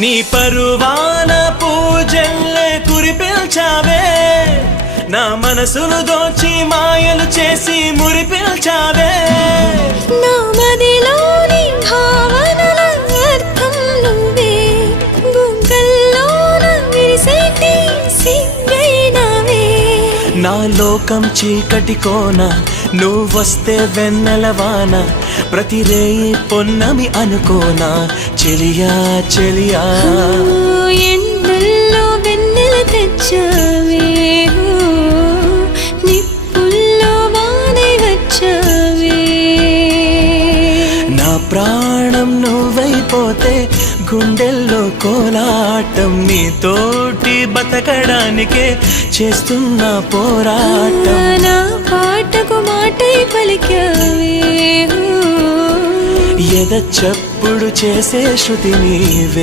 నీ పరువాన పూజల్లే కురిపిల్చావే, నా మనసును దోచి మాయలు చేసి మురిపిల్చావే. నా మదిలోని భావనల అర్థం నువ్వే, బుగ్గల్లోన విరిసేటి సిగ్గైనవే. నా లోకం చీకటి కోన, నువ్వొస్తే వెన్నెలవాన, ప్రతి రేయి పొన్నమి అనుకోనా చెలియా చెలియా. ఎండల్లో వెన్నెల తెచ్చావే, నిప్పుల్లో వానై వచ్చావే. నా ప్రాణం నువ్వైపోతే గుండెల్లో కోలాటం, నీతోటి బతకడానికే చేస్తున్న పోరాటం. నా పాటకు మాటై పలికావే, ఎద చప్పుడు చేసే శృతి నీవే.